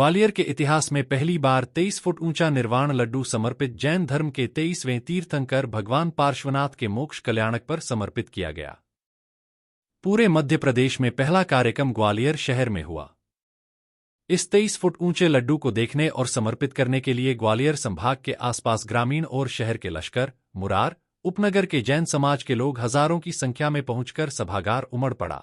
ग्वालियर के इतिहास में पहली बार 23 फुट ऊंचा निर्वाण लड्डू समर्पित जैन धर्म के 23वें तीर्थंकर भगवान पार्श्वनाथ के मोक्ष कल्याणक पर समर्पित किया गया। पूरे मध्य प्रदेश में पहला कार्यक्रम ग्वालियर शहर में हुआ। इस 23 फुट ऊंचे लड्डू को देखने और समर्पित करने के लिए ग्वालियर संभाग के आसपास ग्रामीण और शहर के लश्कर, मुरार, उपनगर के जैन समाज के लोग हजारों की संख्या में पहुंचकर सभागार उमड़ पड़ा।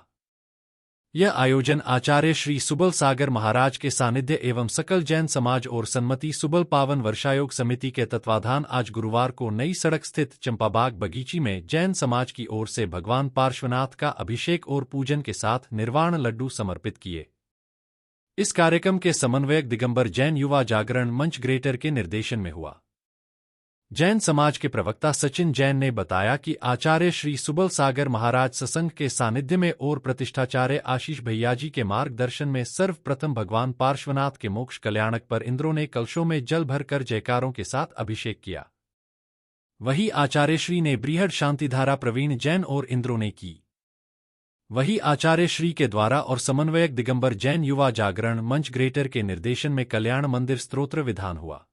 यह आयोजन आचार्य श्री सुबल सागर महाराज के सानिध्य एवं सकल जैन समाज और सन्मति सुबल पावन वर्षायोग समिति के तत्वाधान आज गुरुवार को नई सड़क स्थित चंपाबाग बगीची में जैन समाज की ओर से भगवान पार्श्वनाथ का अभिषेक और पूजन के साथ निर्वाण लड्डू समर्पित किए। इस कार्यक्रम के समन्वयक दिगंबर जैन युवा जागरण मंच ग्रेटर के निर्देशन में हुआ। जैन समाज के प्रवक्ता सचिन जैन ने बताया कि आचार्य श्री सुबल सागर महाराज सत्संग के सानिध्य में और प्रतिष्ठाचार्य आशीष भैयाजी के मार्गदर्शन में सर्वप्रथम भगवान पार्श्वनाथ के मोक्ष कल्याणक पर इंद्रों ने कलशों में जल भरकर जयकारों के साथ अभिषेक किया। वही आचार्य श्री ने बृहद शांतिधारा प्रवीण जैन और इंद्रों ने की। वही आचार्य श्री के द्वारा और समन्वयक दिगंबर जैन युवा जागरण मंच ग्रेटर के निर्देशन में कल्याण मंदिर स्तोत्र विधान हुआ,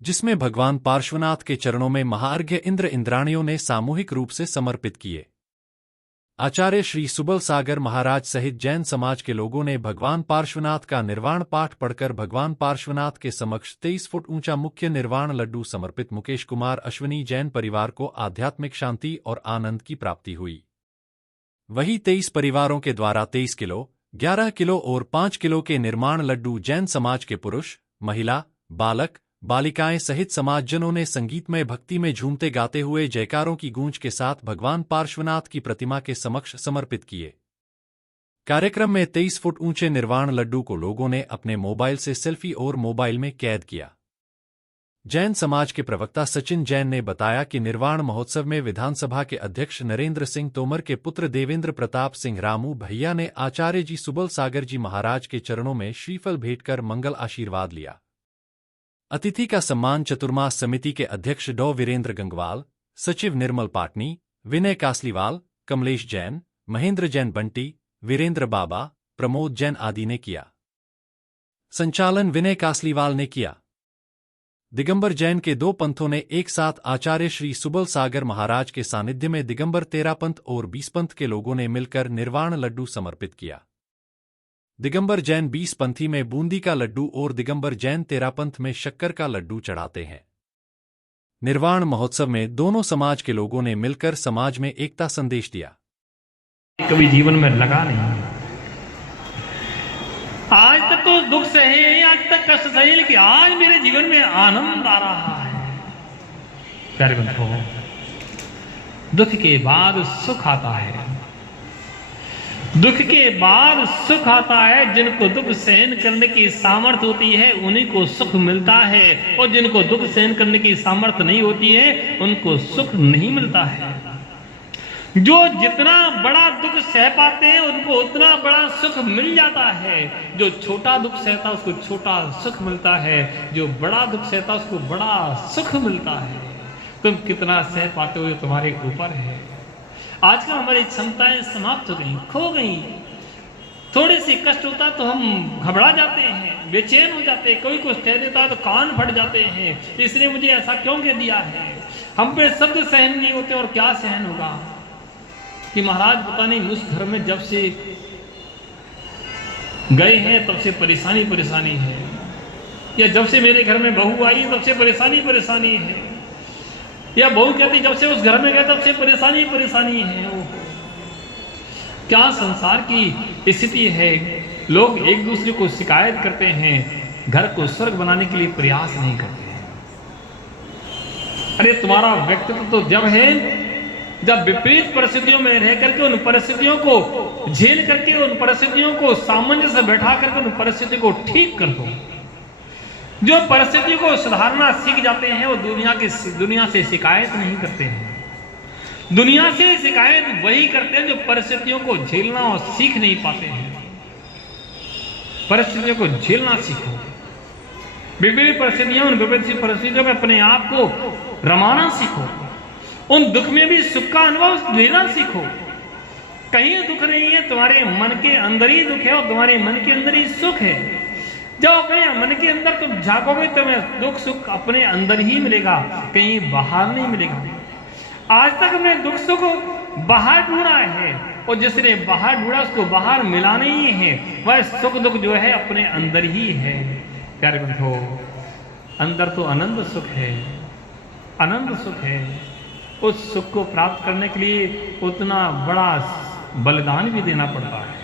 जिसमें भगवान पार्श्वनाथ के चरणों में महार्घ्य इंद्र इंद्राणियों ने सामूहिक रूप से समर्पित किए। आचार्य श्री सुबल सागर महाराज सहित जैन समाज के लोगों ने भगवान पार्श्वनाथ का निर्वाण पाठ पढ़कर भगवान पार्श्वनाथ के समक्ष 23 फुट ऊंचा मुख्य निर्वाण लड्डू समर्पित मुकेश कुमार अश्विनी जैन परिवार को आध्यात्मिक शांति और आनंद की प्राप्ति हुई। वही 23 परिवारों के द्वारा 23 किलो, 11 किलो और 5 किलो के निर्माण लड्डू जैन समाज के पुरुष, महिला, बालक, बालिकाएं सहित समाजजनों ने संगीतमय भक्ति में झूमते गाते हुए जयकारों की गूंज के साथ भगवान पार्श्वनाथ की प्रतिमा के समक्ष समर्पित किए। कार्यक्रम में 23 फुट ऊंचे निर्वाण लड्डू को लोगों ने अपने मोबाइल से सेल्फी और मोबाइल में कैद किया। जैन समाज के प्रवक्ता सचिन जैन ने बताया कि निर्वाण महोत्सव में विधानसभा के अध्यक्ष नरेंद्र सिंह तोमर के पुत्र देवेंद्र प्रताप सिंह रामू भैया ने आचार्य जी सुबल सागर जी महाराज के चरणों में श्रीफल भेंट कर मंगल आशीर्वाद लिया। अतिथि का सम्मान चतुर्मास समिति के अध्यक्ष डॉ वीरेंद्र गंगवाल, सचिव निर्मल पाटनी, विनय कासलीवाल, कमलेश जैन, महेंद्र जैन बंटी, वीरेंद्र बाबा, प्रमोद जैन आदि ने किया। संचालन विनय कासलीवाल ने किया। दिगंबर जैन के 2 पंथों ने एक साथ आचार्य श्री सुबल सागर महाराज के सानिध्य में दिगंबर 13 पंथ और 20 पंथ के लोगों ने मिलकर निर्वाण लड्डू समर्पित किया। दिगंबर जैन 20 पंथी में बूंदी का लड्डू और दिगंबर जैन 13 पंथ में शक्कर का लड्डू चढ़ाते हैं। निर्वाण महोत्सव में दोनों समाज के लोगों ने मिलकर समाज में एकता संदेश दिया। कभी जीवन में लगा नहीं, आज तक तो दुख सहे, आज तक कष्ट सहे, लेकिन आज मेरे जीवन में आनंद आ रहा है। प्यारे बंधुओं, दुख के बाद सुख आता है। दुख के बाद सुख आता है। जिनको दुख सहन करने की सामर्थ्य होती है उन्हीं को सुख मिलता है, और जिनको दुख सहन करने की सामर्थ्य नहीं होती है उनको सुख नहीं मिलता है। जो जितना बड़ा दुख सह पाते हैं उनको उतना बड़ा सुख मिल जाता है। जो छोटा दुख सहता है उसको छोटा सुख मिलता है, जो बड़ा दुख सहता है उसको बड़ा सुख मिलता है। तुम कितना सह पाते हो ये तुम्हारे ऊपर है। आजकल हमारी क्षमताएं समाप्त हो गई, खो गई। थोड़े से कष्ट होता है तो हम घबरा जाते हैं, बेचैन हो जाते हैं। कोई कुछ कह देता है तो कान फट जाते हैं, इसने मुझे ऐसा क्यों कह दिया है। हम पे शब्द सहन नहीं होते और क्या सहन होगा कि महाराज पता नहीं उस घर में जब से गए हैं तब से परेशानी परेशानी है, या जब से मेरे घर में बहू आई तब से परेशानी परेशानी है, या बहू कहती जब से उस घर में गए तब से परेशानी परेशानी है। क्या संसार की स्थिति है। लोग एक दूसरे को शिकायत करते हैं, घर को स्वर्ग बनाने के लिए प्रयास नहीं करते हैं। अरे तुम्हारा व्यक्तित्व तो जब है जब विपरीत परिस्थितियों में रह करके उन परिस्थितियों को झेल करके, उन परिस्थितियों को सामंजस्य बैठा करके उन परिस्थितियों को ठीक कर दो। जो परिस्थितियों को सुधारना सीख जाते हैं वो दुनिया से शिकायत नहीं करते हैं। दुनिया से शिकायत वही करते हैं जो परिस्थितियों को झेलना और सीख नहीं पाते हैं। परिस्थितियों को झेलना सीखो। विपरीत परिस्थितियों, उन विपरीत परिस्थितियों में अपने आप को रमाना सीखो। उन दुख में भी सुख का अनुभव लेना सीखो। कहीं दुख नहीं है, तुम्हारे मन के अंदर ही दुख है और तुम्हारे मन के अंदर ही सुख है। जब अपने मन के अंदर तुम झांकोगे तुम्हें दुख सुख अपने अंदर ही मिलेगा, कहीं बाहर नहीं मिलेगा। आज तक हमने दुख सुख बाहर ढूंढा है, और जिसने बाहर ढूंढा उसको बाहर मिला नहीं है। वह सुख दुख जो है अपने अंदर ही है। प्यारे बंधुओं, अंदर तो आनंद सुख है, आनंद सुख है। उस सुख को प्राप्त करने के लिए उतना बड़ा बलिदान भी देना पड़ता है।